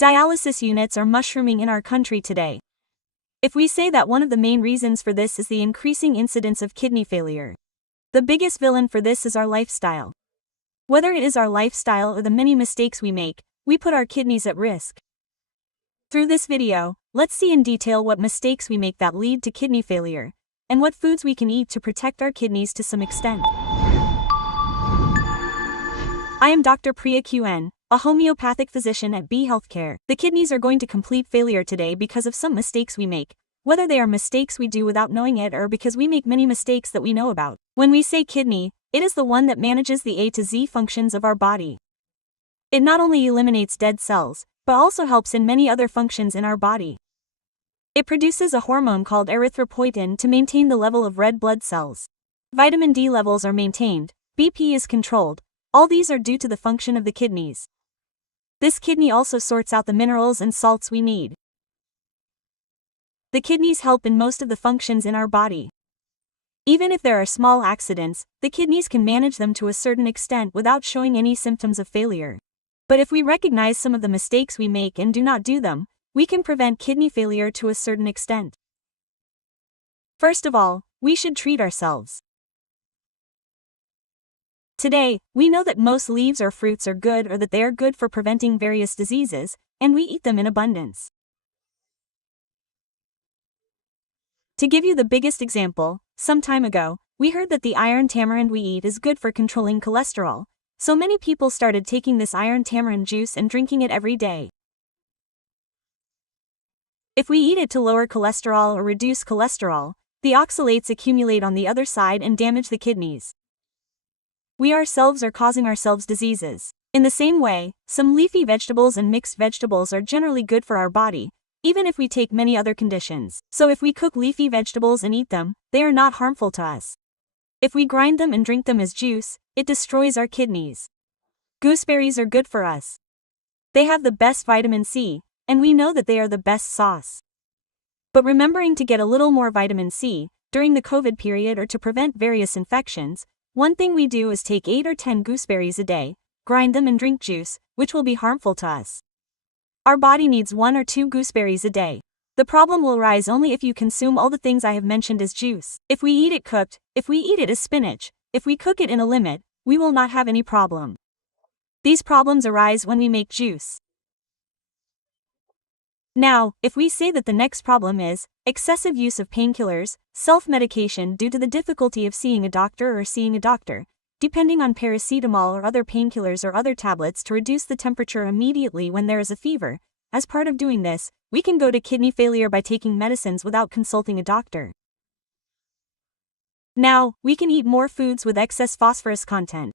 Dialysis units are mushrooming in our country today. If we say that one of the main reasons for this is the increasing incidence of kidney failure, the biggest villain for this is our lifestyle. Whether it is our lifestyle or the many mistakes we make, we put our kidneys at risk. Through this video, let's see in detail what mistakes we make that lead to kidney failure, and what foods we can eat to protect our kidneys to some extent. I am Dr. Priya QN, a homeopathic physician at B Healthcare. The kidneys are going to complete failure today because of some mistakes we make, whether they are mistakes we do without knowing it or because we make many mistakes that we know about. When we say kidney, it is the one that manages the A to Z functions of our body. It not only eliminates dead cells, but also helps in many other functions in our body. It produces a hormone called erythropoietin to maintain the level of red blood cells. Vitamin D levels are maintained, BP is controlled. All these are due to the function of the kidneys. This kidney also sorts out the minerals and salts we need. The kidneys help in most of the functions in our body. Even if there are small accidents, the kidneys can manage them to a certain extent without showing any symptoms of failure. But if we recognize some of the mistakes we make and do not do them, we can prevent kidney failure to a certain extent. First of all, we should treat ourselves. Today, we know that most leaves or fruits are good or that they are good for preventing various diseases, and we eat them in abundance. To give you the biggest example, some time ago, we heard that the iron tamarind we eat is good for controlling cholesterol, so many people started taking this iron tamarind juice and drinking it every day. If we eat it to lower cholesterol or reduce cholesterol, the oxalates accumulate on the other side and damage the kidneys. We ourselves are causing ourselves diseases. In the same way, some leafy vegetables and mixed vegetables are generally good for our body, even if we take many other conditions. So if we cook leafy vegetables and eat them, they are not harmful to us. If we grind them and drink them as juice, it destroys our kidneys. Gooseberries are good for us. They have the best vitamin C, and we know that they are the best sauce. But remembering to get a little more vitamin C, during the COVID period or to prevent various infections, one thing we do is take 8 or 10 gooseberries a day, grind them and drink juice, which will be harmful to us. Our body needs 1 or 2 gooseberries a day. The problem will arise only if you consume all the things I have mentioned as juice. If we eat it cooked, if we eat it as spinach, if we cook it in a limit, we will not have any problem. These problems arise when we make juice. Now, if we say that the next problem is excessive use of painkillers, self-medication due to the difficulty of seeing a doctor, depending on paracetamol or other painkillers or other tablets to reduce the temperature immediately when there is a fever, as part of doing this, we can go to kidney failure by taking medicines without consulting a doctor. Now, we can eat more foods with excess phosphorus content.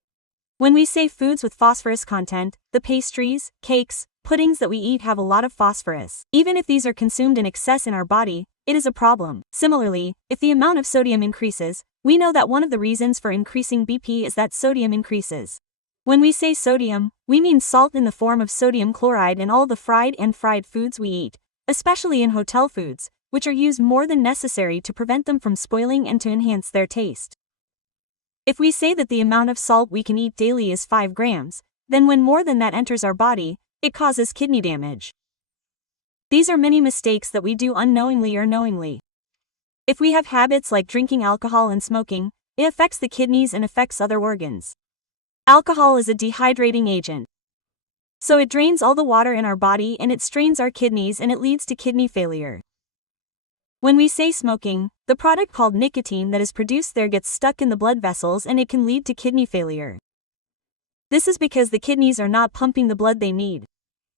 When we say foods with phosphorus content, the pastries, cakes, puddings that we eat have a lot of phosphorus. Even if these are consumed in excess in our body, it is a problem. Similarly, if the amount of sodium increases, we know that one of the reasons for increasing BP is that sodium increases. When we say sodium, we mean salt in the form of sodium chloride in all the fried foods we eat, especially in hotel foods, which are used more than necessary to prevent them from spoiling and to enhance their taste. If we say that the amount of salt we can eat daily is 5 grams, then when more than that enters our body, it causes kidney damage. These are many mistakes that we do unknowingly or knowingly. If we have habits like drinking alcohol and smoking, it affects the kidneys and affects other organs. Alcohol is a dehydrating agent. So it drains all the water in our body and it strains our kidneys and it leads to kidney failure. When we say smoking, the product called nicotine that is produced there gets stuck in the blood vessels and it can lead to kidney failure. This is because the kidneys are not pumping the blood they need.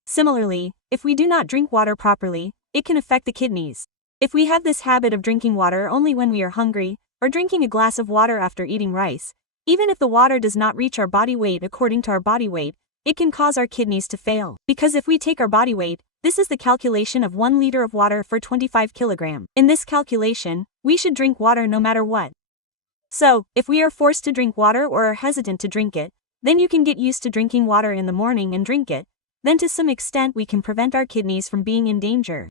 Similarly, if we do not drink water properly, it can affect the kidneys. If we have this habit of drinking water only when we are hungry, or drinking a glass of water after eating rice, even if the water does not reach our body weight according to our body weight, it can cause our kidneys to fail. Because if we take our body weight, this is the calculation of 1 liter of water for 25 kilograms. In this calculation, we should drink water no matter what. So, if we are forced to drink water or are hesitant to drink it, then you can get used to drinking water in the morning and drink it. Then to some extent we can prevent our kidneys from being in danger.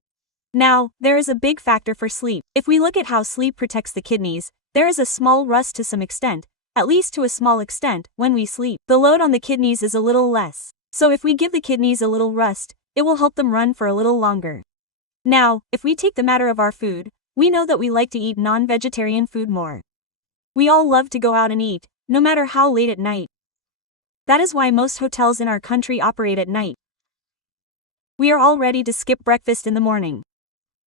Now, there is a big factor for sleep. If we look at how sleep protects the kidneys, there is a small rust to some extent, at least to a small extent, when we sleep. The load on the kidneys is a little less. So if we give the kidneys a little rest, it will help them run for a little longer. Now, if we take the matter of our food, we know that we like to eat non-vegetarian food more. We all love to go out and eat, no matter how late at night. That is why most hotels in our country operate at night. We are all ready to skip breakfast in the morning.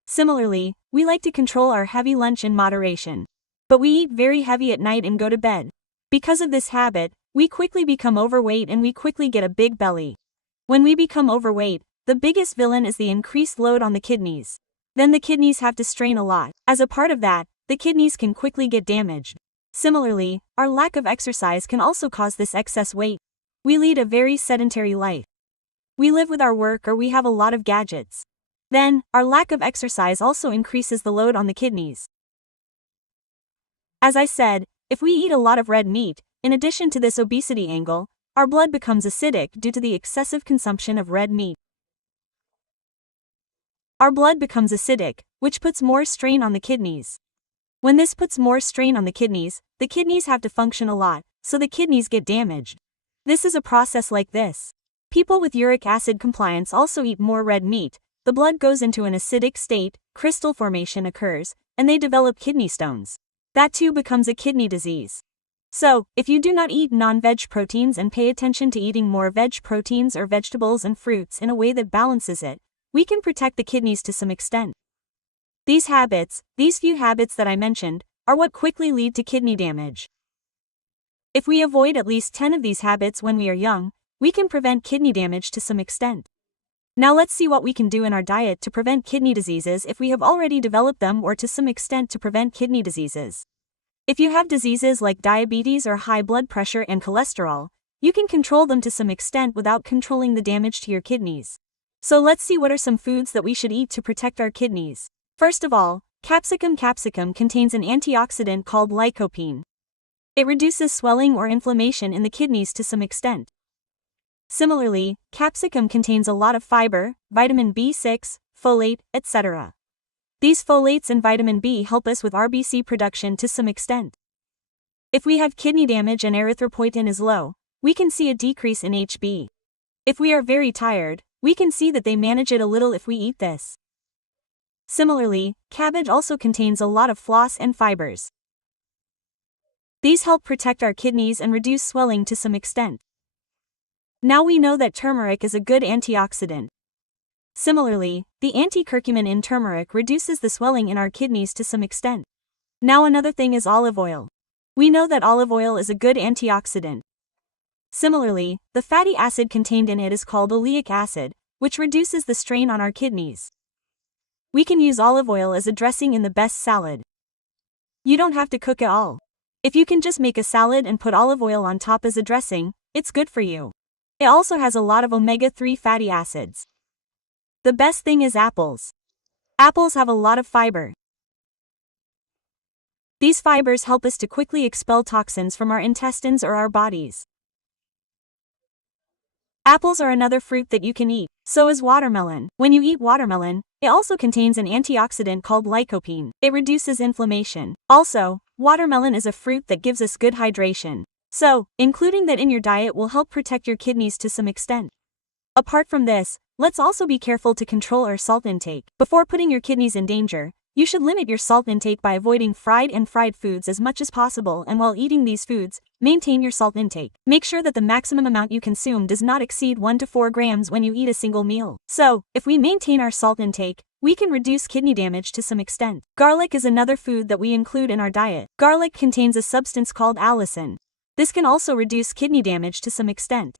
Similarly, we like to control our heavy lunch in moderation. But we eat very heavy at night and go to bed. Because of this habit, we quickly become overweight and we quickly get a big belly. When we become overweight, the biggest villain is the increased load on the kidneys. Then the kidneys have to strain a lot. As a part of that, the kidneys can quickly get damaged. Similarly, our lack of exercise can also cause this excess weight. We lead a very sedentary life. We live with our work or we have a lot of gadgets. Then, our lack of exercise also increases the load on the kidneys. As I said, if we eat a lot of red meat, in addition to this obesity angle, our blood becomes acidic due to the excessive consumption of red meat. Our blood becomes acidic, which puts more strain on the kidneys. When this puts more strain on the kidneys have to function a lot, so the kidneys get damaged. This is a process like this. People with uric acid compliance also eat more red meat, the blood goes into an acidic state, crystal formation occurs, and they develop kidney stones. That too becomes a kidney disease. So, if you do not eat non-veg proteins and pay attention to eating more veg proteins or vegetables and fruits in a way that balances it, we can protect the kidneys to some extent. These few habits that I mentioned, are what quickly lead to kidney damage. If we avoid at least 10 of these habits when we are young, we can prevent kidney damage to some extent. Now let's see what we can do in our diet to prevent kidney diseases if we have already developed them or to some extent to prevent kidney diseases. If you have diseases like diabetes or high blood pressure and cholesterol, you can control them to some extent without controlling the damage to your kidneys. So let's see what are some foods that we should eat to protect our kidneys. First of all, capsicum. Capsicum contains an antioxidant called lycopene. It reduces swelling or inflammation in the kidneys to some extent. Similarly, capsicum contains a lot of fiber, vitamin B6, folate, etc. These folates and vitamin B help us with RBC production to some extent. If we have kidney damage and erythropoietin is low, we can see a decrease in HB. If we are very tired, we can see that they manage it a little if we eat this. Similarly, cabbage also contains a lot of floss and fibers. These help protect our kidneys and reduce swelling to some extent. Now we know that turmeric is a good antioxidant. Similarly, the anti-curcumin in turmeric reduces the swelling in our kidneys to some extent. Now another thing is olive oil. We know that olive oil is a good antioxidant. Similarly, the fatty acid contained in it is called oleic acid, which reduces the strain on our kidneys. We can use olive oil as a dressing in the best salad. You don't have to cook at all. If you can just make a salad and put olive oil on top as a dressing, it's good for you. It also has a lot of omega-3 fatty acids. The best thing is apples. Apples have a lot of fiber. These fibers help us to quickly expel toxins from our intestines or our bodies. Apples are another fruit that you can eat. So is watermelon. When you eat watermelon, it also contains an antioxidant called lycopene. It reduces inflammation. Also, watermelon is a fruit that gives us good hydration. So, including that in your diet will help protect your kidneys to some extent. Apart from this, let's also be careful to control our salt intake. Before putting your kidneys in danger, you should limit your salt intake by avoiding fried foods as much as possible, and while eating these foods, maintain your salt intake. Make sure that the maximum amount you consume does not exceed 1 to 4 grams when you eat a single meal. So, if we maintain our salt intake, we can reduce kidney damage to some extent. Garlic is another food that we include in our diet. Garlic contains a substance called allicin. This can also reduce kidney damage to some extent.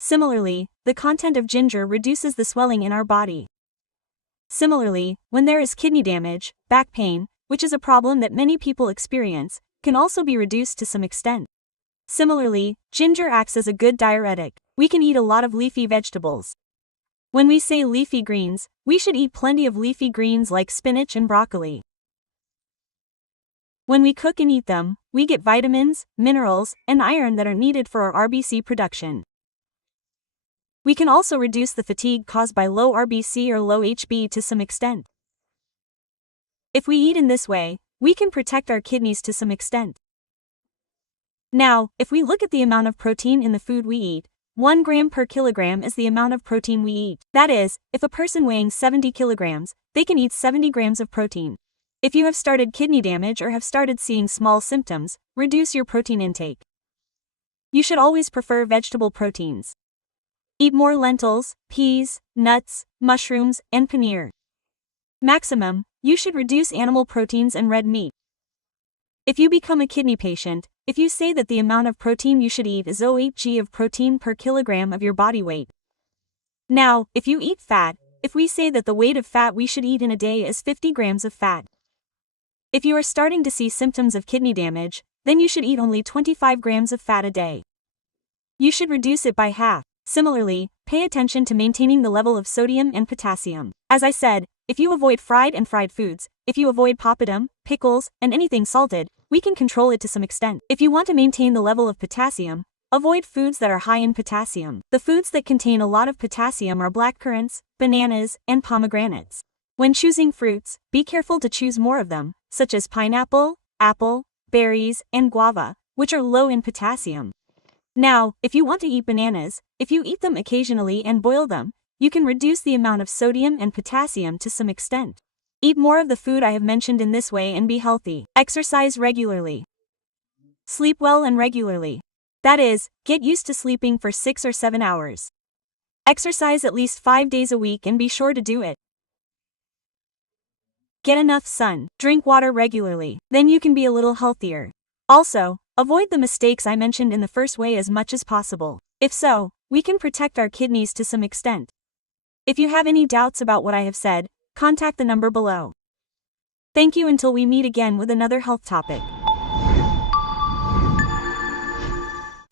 Similarly, the content of ginger reduces the swelling in our body. Similarly, when there is kidney damage, back pain, which is a problem that many people experience, can also be reduced to some extent. Similarly, ginger acts as a good diuretic. We can eat a lot of leafy vegetables. When we say leafy greens, we should eat plenty of leafy greens like spinach and broccoli. When we cook and eat them, we get vitamins, minerals, and iron that are needed for our RBC production. We can also reduce the fatigue caused by low RBC or low HB to some extent. If we eat in this way, we can protect our kidneys to some extent. Now, if we look at the amount of protein in the food we eat, 1 gram per kilogram is the amount of protein we eat. That is, if a person weighing 70 kilograms, they can eat 70 grams of protein. If you have started kidney damage or have started seeing small symptoms, reduce your protein intake. You should always prefer vegetable proteins. Eat more lentils, peas, nuts, mushrooms, and paneer. Maximum, you should reduce animal proteins and red meat. If you become a kidney patient, if you say that the amount of protein you should eat is 0.8 g of protein per kilogram of your body weight. Now, if you eat fat, if we say that the weight of fat we should eat in a day is 50 grams of fat. If you are starting to see symptoms of kidney damage, then you should eat only 25 grams of fat a day. You should reduce it by half. Similarly, pay attention to maintaining the level of sodium and potassium. As I said, if you avoid fried foods, if you avoid papadum, pickles, and anything salted, we can control it to some extent. If you want to maintain the level of potassium, avoid foods that are high in potassium. The foods that contain a lot of potassium are blackcurrants, bananas, and pomegranates. When choosing fruits, be careful to choose more of them, such as pineapple, apple, berries, and guava, which are low in potassium. Now, if you want to eat bananas, if you eat them occasionally and boil them, you can reduce the amount of sodium and potassium to some extent. Eat more of the food I have mentioned in this way and be healthy. Exercise regularly. Sleep well and regularly. That is, get used to sleeping for 6 or 7 hours. Exercise at least 5 days a week and be sure to do it. Get enough sun. Drink water regularly. Then you can be a little healthier. Also, avoid the mistakes I mentioned in the first way as much as possible. If so, we can protect our kidneys to some extent. If you have any doubts about what I have said, contact the number below. Thank you until we meet again with another health topic.